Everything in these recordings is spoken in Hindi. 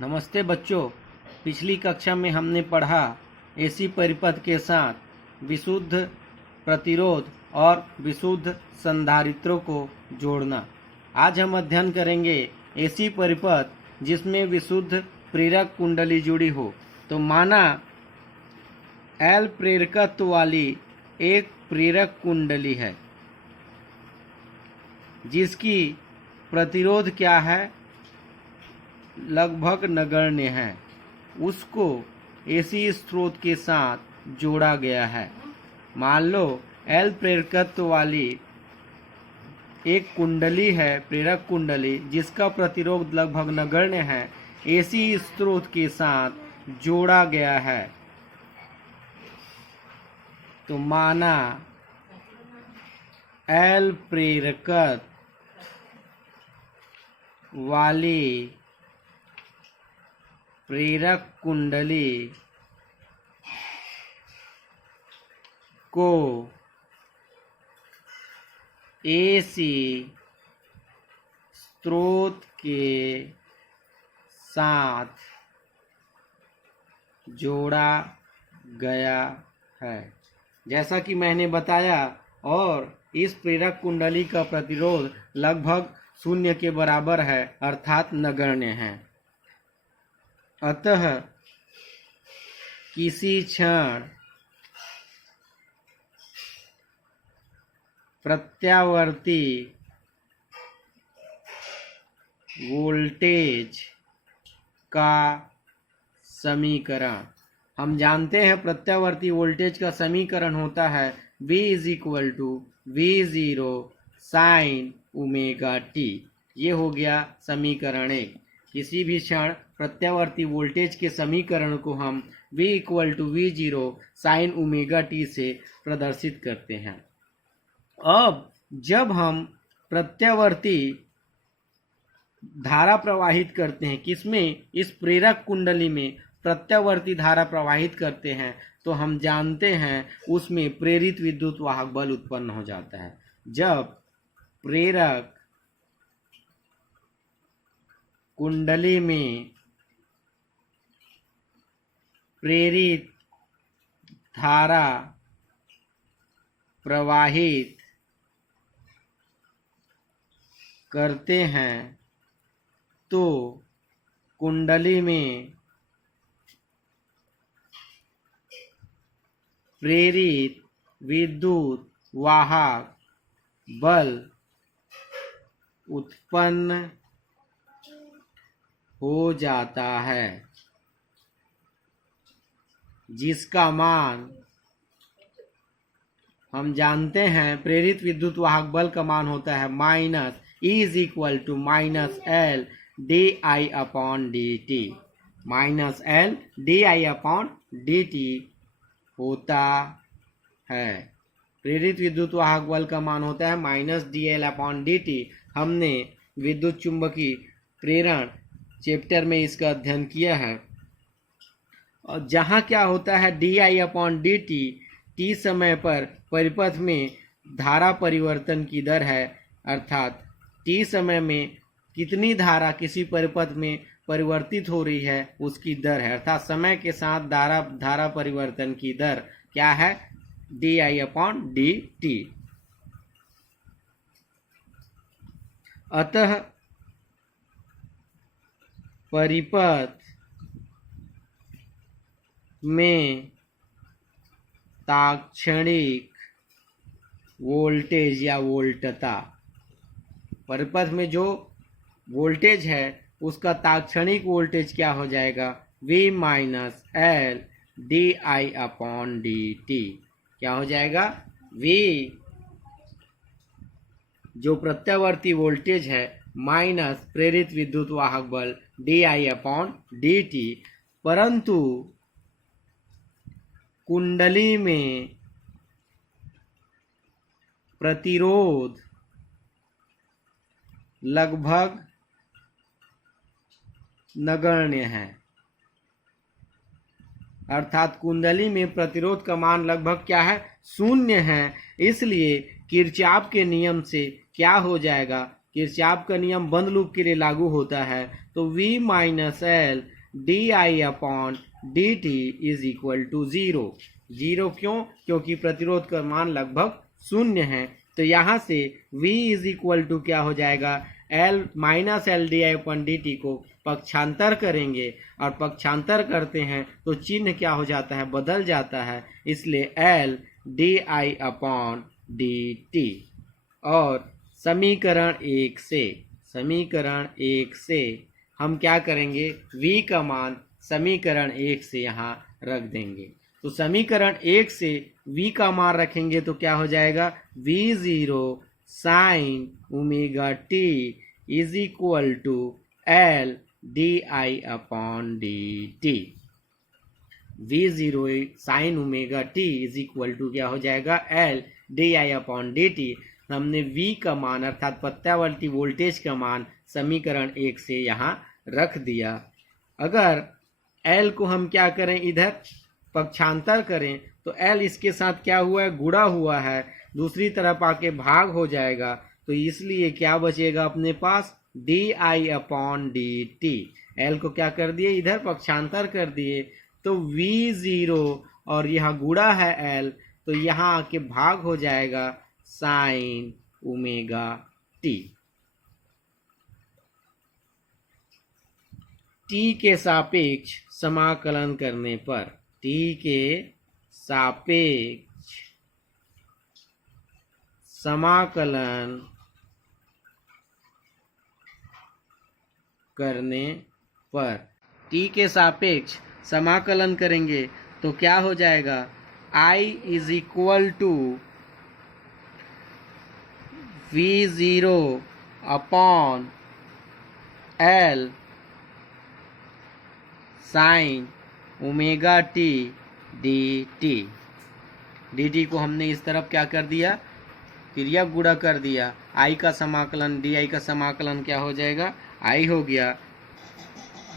नमस्ते बच्चों। पिछली कक्षा में हमने पढ़ा एसी परिपथ के साथ विशुद्ध प्रतिरोध और विशुद्ध संधारित्रों को जोड़ना। आज हम अध्ययन करेंगे एसी परिपथ जिसमें विशुद्ध प्रेरक कुंडली जुड़ी हो। तो माना L प्रेरकत्व वाली एक प्रेरक कुंडली है जिसकी प्रतिरोध क्या है, लगभग नगण्य है। उसको एसी स्रोत के साथ जोड़ा गया है। मान लो L प्रेरकत्व वाली एक कुंडली है, प्रेरक कुंडली, जिसका प्रतिरोध लगभग नगण्य है, एसी स्रोत के साथ जोड़ा गया है। तो माना L प्रेरकत्व वाली प्रेरक कुंडली को एसी स्रोत के साथ जोड़ा गया है, जैसा कि मैंने बताया। और इस प्रेरक कुंडली का प्रतिरोध लगभग 0 के बराबर है, अर्थात नगण्य है। अतः किसी क्षण प्रत्यावर्ती वोल्टेज का समीकरण, हम जानते हैं प्रत्यावर्ती वोल्टेज का समीकरण होता है V = V0 sin omega t। ये हो गया समीकरण 1। किसी भी क्षण प्रत्यावर्ती वोल्टेज के समीकरण को हम V = V0 sin omega t से प्रदर्शित करते हैं। अब जब हम प्रत्यावर्ती धारा प्रवाहित करते हैं, किसमें, इस प्रेरक कुंडली में प्रत्यावर्ती धारा प्रवाहित करते हैं, तो हम जानते हैं उसमें प्रेरित विद्युत वाहक बल उत्पन्न हो जाता है। जब प्रेरक कुंडली में प्रेरित धारा प्रवाहित करते हैं तो कुंडली में प्रेरित विद्युत वाहक बल उत्पन्न हो जाता है, जिसका मान हम जानते हैं। प्रेरित विद्युत वाहक बल का मान होता है E = -L di/dt। -L di/dt होता है। प्रेरित विद्युत वाहक बल का मान होता है -dL/dt। हमने विद्युत चुंबकीय प्रेरण चैप्टर में इसका अध्ययन किया है। और जहाँ क्या होता है, di/dt t समय पर परिपथ में धारा परिवर्तन की दर है, अर्थात t समय में कितनी धारा किसी परिपथ में परिवर्तित हो रही है उसकी दर है, अर्थात समय के साथ धारा परिवर्तन की दर क्या है, di/dt। अतः परिपथ में तात्क्षणिक वोल्टेज या वोल्टता, परिपथ में जो वोल्टेज है उसका तात्क्षणिक वोल्टेज क्या हो जाएगा, V - L di/dt। क्या हो जाएगा, V जो प्रत्यावर्ती वोल्टेज है माइनस प्रेरित विद्युत वाहक बल di/dt। परंतु कुंडली में प्रतिरोध लगभग नगण्य है, अर्थात कुंडली में प्रतिरोध का मान लगभग क्या है, 0 है। इसलिए किरचॉफ के नियम से क्या हो जाएगा किरचॉफ का नियम बंद लूप के लिए लागू होता है, तो v minus L D I upon D T is equal to 0। 0 क्यों? क्योंकि प्रतिरोध का मान लगभग शून्य है। तो यहाँ से v इज इक्वल टू क्या हो जाएगा, L minus L D I upon D T को पक्षांतर करेंगे और पक्षांतर करते हैं तो चिन्ह क्या हो जाता है, बदल जाता है, इसलिए L D I upon D T. और समीकरण एक से हम क्या करेंगे, v का मान समीकरण 1 से यहाँ रख देंगे। तो समीकरण 1 से v का मान रखेंगे तो क्या हो जाएगा, v0 sine omega t is equal to L D I upon D T. v0 sine omega t is equal to क्या हो जाएगा, L D I upon D T. हमने v का मान अर्थात प्रत्यावर्ती वोल्टेज का मान समीकरण 1 से यहाँ रख दिया। अगर L को हम क्या करें, इधर पक्षांतर करें तो L इसके साथ क्या हुआ है, गुणा हुआ है, दूसरी तरफ आके भाग हो जाएगा, तो इसलिए क्या बचेगा अपने पास, D I upon D T. L को क्या कर दिए, इधर पक्षांतर कर दिए, तो v0 और यहाँ गुणा है L, तो यहाँ आके भाग हो जाएगा साइन ओमेगा टी। t के सापेक्ष समाकलन करने पर, t के सापेक्ष समाकलन करने पर, t के सापेक्ष समाकलन करेंगे तो क्या हो जाएगा, I is equal to v0 upon L sine omega T D T. D T को हमने इस तरफ क्या कर दिया, क्रिया गुणा कर दिया, आई का समाकलन डी आई का समाकलन क्या हो जाएगा, आई हो गया।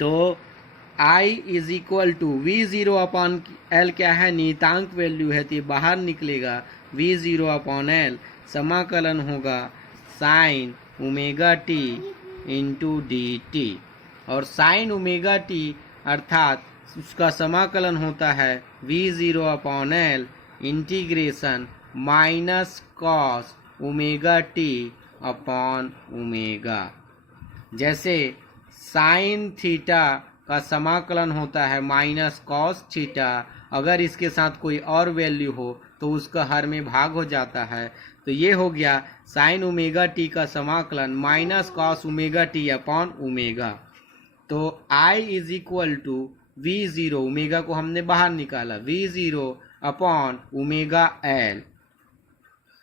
तो I is equal to v0 upon L क्या है, नियतांक वैल्यू है, तो ये बाहर निकलेगा, v0 अपॉन एल समाकलन होगा sign omega T into D T. और साइन ओमेगा टी अर्थात उसका समाकलन होता है v0 upon L integration minus cos omega T upon omega. जैसे साइन थीटा का समाकलन होता है माइनस कॉस थीटा, अगर इसके साथ कोई और वैल्यू हो तो उसका हर में भाग हो जाता है, तो ये हो गया साइन ओमेगा टी का समाकलन minus cos omega T upon omega. तो I is equal to v0, omega को हमने बाहर निकाला, v0 अपॉन ओमेगा एल,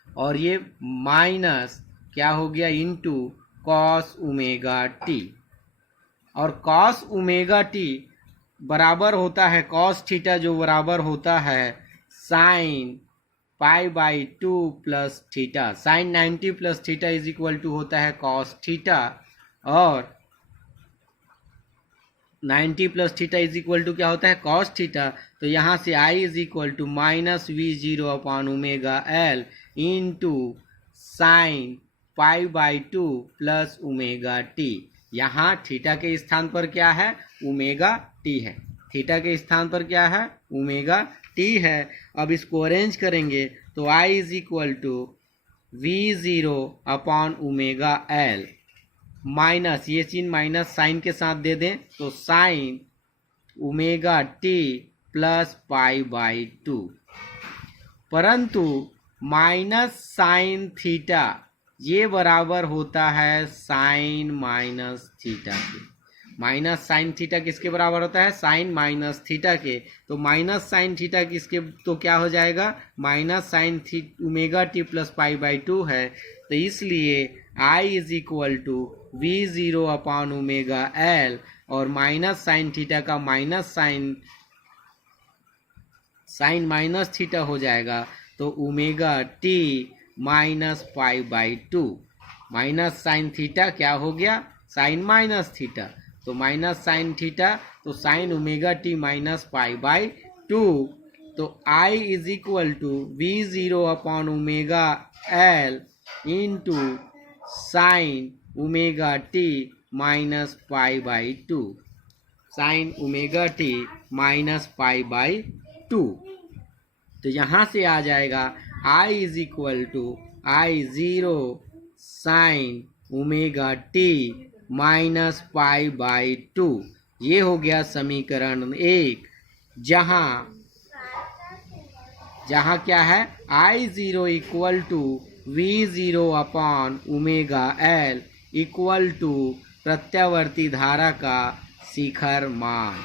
और ये माइनस क्या हो गया, इंटू कॉस ओमेगा टी। और कॉस ओमेगा टी बराबर होता है कॉस थीटा, जो बराबर होता है sine pi by 2 plus theta. Sine 90 plus theta is equal to होता है कॉस थीटा, और 90 plus theta is equal to क्या होता है, कॉस थीटा। तो यहाँ से I is equal to minus v0 upon omega L into sine pi by 2 plus omega T. यहाँ थीटा के स्थान पर क्या है, ओमेगा टी है, थीटा के स्थान पर क्या है, ओमेगा टी है। अब इसको अरेंज करेंगे तो I is equal to v0 upon omega L minus, ये चिन्ह माइनस साइन के साथ दे दें तो sine omega T plus pi by 2, परंतु माइनस साइन थीटा ये बराबर होता है साइन माइनस थीटा के। माइनस साइन थीटा किसके बराबर होता है, साइन माइनस थीटा के। तो माइनस साइन थीटा किसके, तो क्या हो जाएगा, minus sine omega T plus pi by 2 है। तो इसलिए I is equal to v0 upon omega L, और माइनस साइन थीटा का माइनस साइन माइनस थीटा हो जाएगा, तो omega T minus pi by 2। Minus sine theta क्या हो गया, साइन माइनस थीटा, तो माइनस साइन थीटा, तो sine omega T minus pi by 2। तो I is equal to v0 upon omega L into sine omega T minus pi by two, sine omega T minus pi by two. तो यहाँ से आ जाएगा I is equal to I0 sine omega T minus pi by two. ये हो गया समीकरण 1, जहाँ क्या है I0 equal to V0 upon omega L equal to प्रत्यावर्ती धारा का शिखर मान।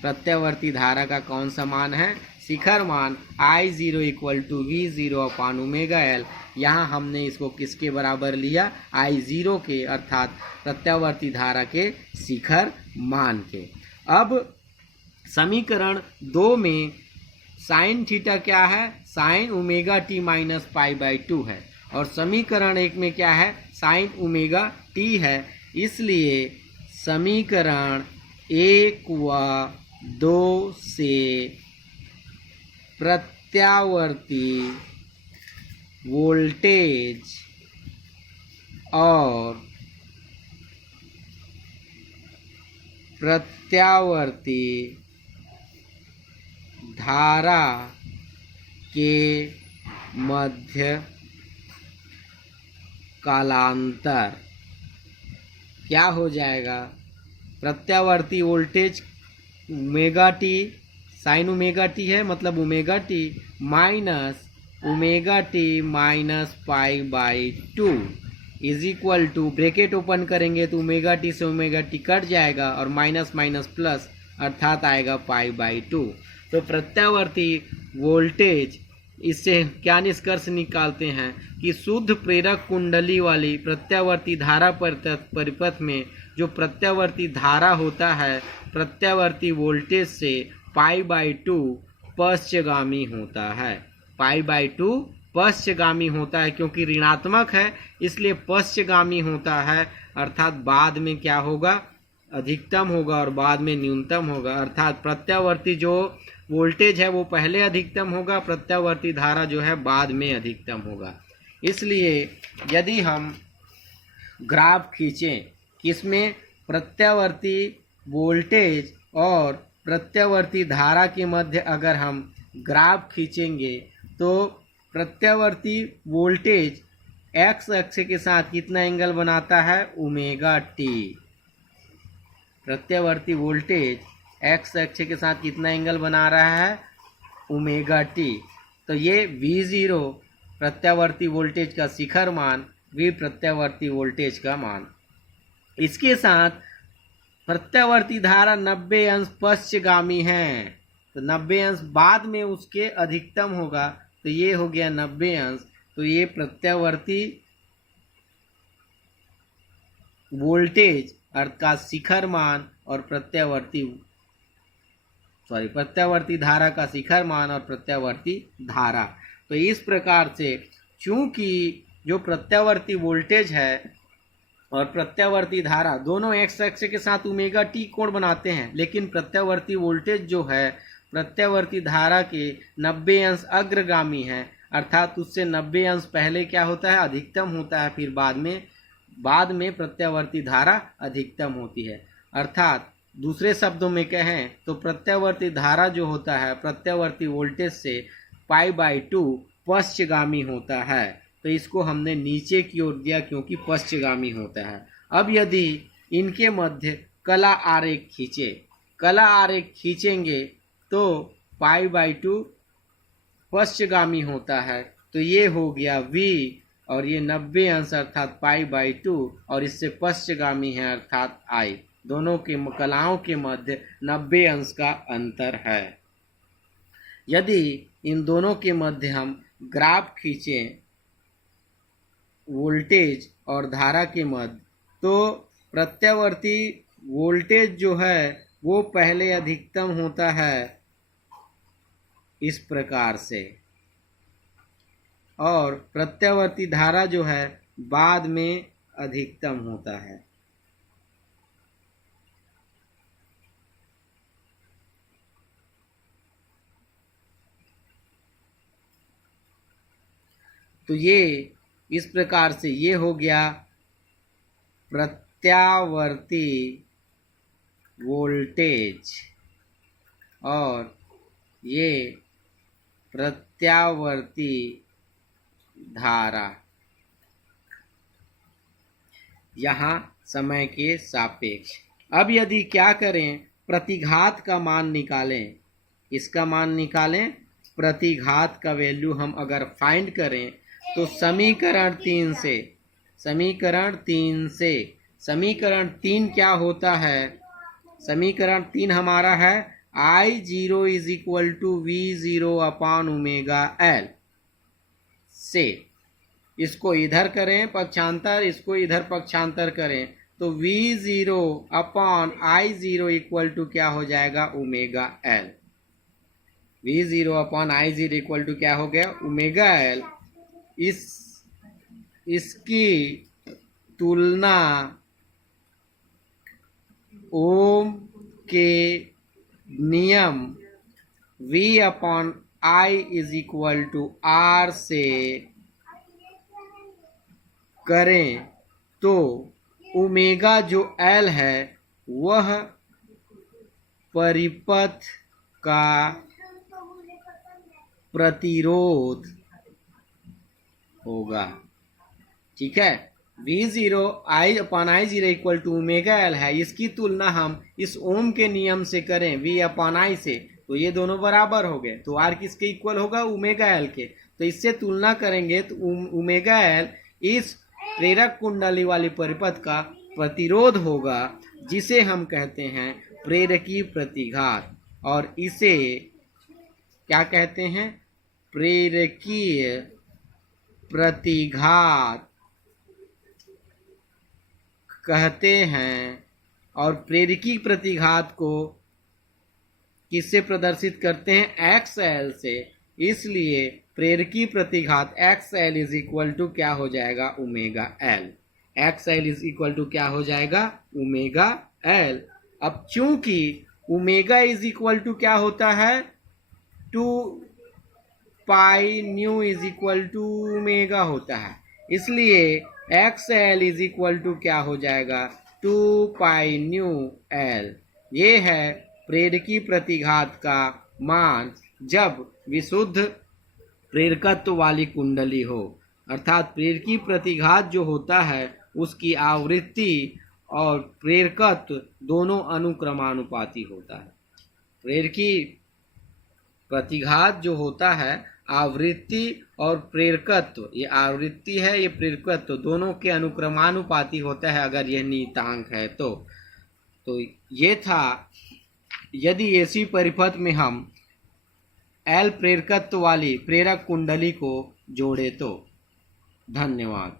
प्रत्यावर्ती धारा का कौन सा मान है? शिखर मान I0 equal to V0 upon omega L। यहाँ हमने इसको किसके बराबर लिया? I0 के, अर्थात प्रत्यावर्ती धारा के शिखर मान के। अब समीकरण 2 में साइन थीटा क्या है? Sign omega T minus pi by to है, और समीकरण 1 में क्या है? साइन ओमेगा टी है। इसलिए समीकरण 1 व 2 से प्रत्यावर्ती वोल्टेज और प्रत्यावर्ती धारा के मध्य कालांतर क्या हो जाएगा? प्रत्यावर्ती voltage omega T, sine omega T है मतलब omega T, minus omega T minus pi by two is equal to, bracket open करेंगे तो ओमेगा टी से ओमेगा टी कट जाएगा और माइनस माइनस प्लस अर्थात आएगा पाई बाई टू। तो प्रत्यावर्ती वोल्टेज, इससे क्या निष्कर्ष निकालते हैं कि शुद्ध प्रेरक कुंडली वाली प्रत्यावर्ती धारा परिपथ में जो प्रत्यावर्ती धारा होता है प्रत्यावर्ती वोल्टेज से पाई बाई टू पश्चगामी होता है। पाई बाई टू पश्चगामी होता है, क्योंकि ऋणात्मक है इसलिए पश्चगामी होता है, अर्थात बाद में क्या होगा? अधिकतम होगा और बाद में न्यूनतम होगा। अर्थात प्रत्यावर्ती जो वोल्टेज है वो पहले अधिकतम होगा, प्रत्यावर्ती धारा जो है बाद में अधिकतम होगा। इसलिए यदि हम ग्राफ खींचें किसमें? प्रत्यावर्ती वोल्टेज और प्रत्यावर्ती धारा के मध्य अगर हम ग्राफ खींचेंगे तो प्रत्यावर्ती वोल्टेज एक्स अक्ष के साथ कितना एंगल बनाता है? Omega T. प्रत्यावर्ती वोल्टेज एक्स अक्ष के साथ कितना एंगल बना रहा है? Omega T. तो ये V0 प्रत्यावर्ती वोल्टेज का शिखर मान, V प्रत्यावर्ती वोल्टेज का मान। इसके साथ प्रत्यावर्ती धारा 90 अंश पश्चगामी है, तो 90 अंश बाद में उसके अधिकतम होगा, तो ये हो गया 90 अंश। तो ये प्रत्यावर्ती वोल्टेज अर्थ का शिखर मान और प्रत्यावर्ती धारा का शिखर मान और प्रत्यावर्ती धारा। तो इस प्रकार से चूंकि जो प्रत्यावर्ती वोल्टेज है और प्रत्यावर्ती धारा दोनों एक्स अक्ष के साथ ओमेगा टी कोण बनाते हैं, लेकिन प्रत्यावर्ती वोल्टेज जो है प्रत्यावर्ती धारा के 90 अंश अग्रगामी है, अर्थात उससे 90 अंश पहले क्या होता है? अधिकतम होता है, फिर बाद में प्रत्यावर्ती धारा अधिकतम होती है। अर्थात दूसरे शब्दों में कहें तो प्रत्यावर्ती धारा जो होता है प्रत्यावर्ती वोल्टेज से पाई बाई टू पश्चगामी होता है। तो इसको हमने नीचे की ओर दिया क्योंकि पश्चगामी होता है। अब यदि इनके मध्य कला आरेख खींचेंगे तो पाई बाई टू पश्चगामी होता है, तो ये हो गया V और ये 90 अंश अर्थात पाई बाई टू, और इससे पश्चगामी है अर्थात I। दोनों के कलाओं के मध्य 90 अंश का अंतर है। यदि इन दोनों के मध्य हम ग्राफ खींचें वोल्टेज और धारा के मध्य, तो प्रत्यावर्ती वोल्टेज जो है वो पहले अधिकतम होता है इस प्रकार से, और प्रत्यावर्ती धारा जो है बाद में अधिकतम होता है। तो ये इस प्रकार से ये हो गया प्रत्यावर्ती वोल्टेज और ये प्रत्यावर्ती धारा यहाँ समय के सापेक्ष। अब यदि क्या करें, प्रतिघात का मान निकालें, इसका मान निकालें, प्रतिघात का वैल्यू हम अगर फाइंड करें तो समीकरण 3 क्या होता है, समीकरण 3 हमारा है I0 is equal to V0 upon omega L से, इसको इधर करें पक्षांतर, इसको इधर पक्षांतर करें तो V0 upon I0 equal to क्या हो जाएगा, omega L. V0 upon I0 equal to क्या हो गया, ओमेगा एल। इसकी तुलना ओम के नियम V upon I is equal to R से करें तो ओमेगा जो L है वह परिपथ का प्रतिरोध होगा। ठीक है, V0 I upon I0 equal to omega L है, इसकी तुलना हम इस ओम के नियम से करें V अपॉन I से, तो ये दोनों बराबर हो गए, तो R किसके इक्वल होगा, ओमेगा एल के। तो इससे तुलना करेंगे तो ओमेगा एल इस प्रेरक कुंडली वाली परिपथ का प्रतिरोध होगा, जिसे हम कहते हैं प्रेरकीय प्रतिघात, और इसे क्या कहते हैं, प्रेरकीय प्रतिघात कहते हैं। और प्रेरकीय प्रतिघात को किससे प्रदर्शित करते हैं, XL से, इसलिए प्रेरकीय प्रतिघात XL इज इक्वल टू क्या हो जाएगा, omega L. XL is equal to क्या हो जाएगा, ओमेगा एल। अब चूंकि ओमेगा इज इक्वल टू क्या होता है, 2 pi nu is equal to omega होता है, इसलिए XL इज इक्वल टू क्या हो जाएगा, 2 पाई न्यू एल। ये है प्रेरकीय प्रतिघात का मान जब विशुद्ध प्रेरकत्व वाली कुंडली हो, अर्थात प्रेरकीय प्रतिघात जो होता है उसकी आवृत्ति और प्रेरकत्व दोनों अनुक्रमानुपाती होता है। प्रेरकीय प्रतिघात जो होता है आवृत्ति और प्रेरकत्व, ये आवृत्ति है ये प्रेरकत्व दोनों के अनुक्रमानुपाती होता है अगर यह नियतांक है तो ये था यदि ऐसी परिपथ में हम एल प्रेरकत्व वाली प्रेरक कुंडली को जोड़े तो। धन्यवाद।